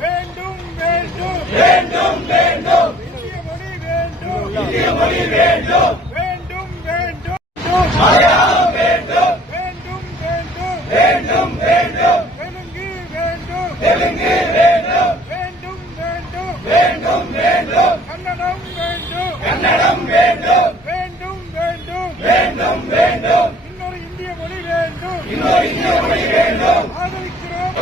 வேண்டும் வேண்டும் வேண்டும் வேண்டும் இந்திய மொழி வேண்டும் வேண்டும் வேண்டும் மலையாளம் வேண்டும் வேண்டும் வேண்டும் வேண்டும் வேண்டும் தெலுங்கு வேண்டும் வேண்டும் வேண்டும் வேண்டும் வேண்டும் கன்னடம் வேண்டும் வேண்டும் வேண்டும் வேண்டும் இன்னொரு இந்திய மொழி வேண்டும் ஆதரிக்கிறோம்.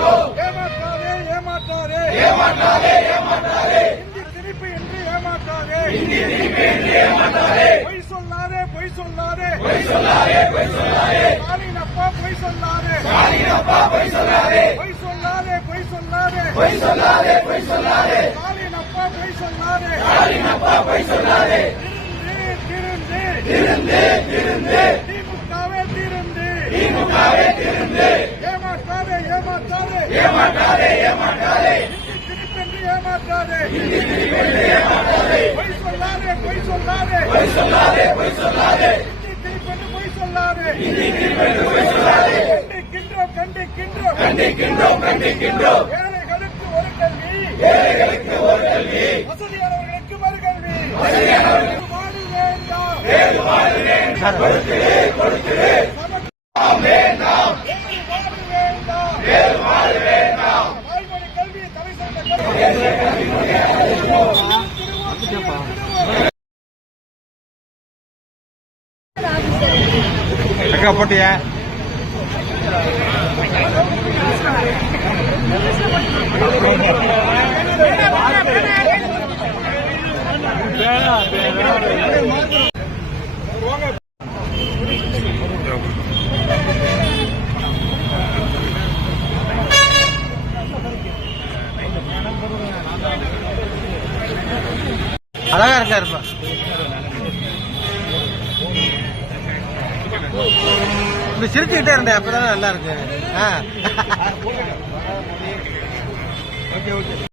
ஏமாற்றாதே இந்தி திணிப்பு என்று ஏமாற்றாதே பொய் சொல்லாதே ஸ்டாலின் அப்பா பொய் சொல்லாதே ஸ்டாலின் அப்பா பொய் சொல்லாதே திமுகவே திருந்து ஏமாற்றாதே இந்தி திணிப்பென்று ஏமாற்றாதே பொய் சொல்லாதே இந்தி திணிப்பென்று பொய் சொல்லாதே கண்டிக்கின்றோம் ஏழைகளுக்கு ஒரு கல்வி வசதியானவர்களுக்கு மறுகல்வி வேறுபாடு வேண்டாம் கொடுத்திரு வேறுபாடு வேண்டாம் தாய்மொழி கல்வி தலை அக்கா போட்டியா அழகா இருக்காருப்பா. இப்படி சிரிச்சுக்கிட்டே இருந்தேன், அப்பதானே நல்லா இருக்கு.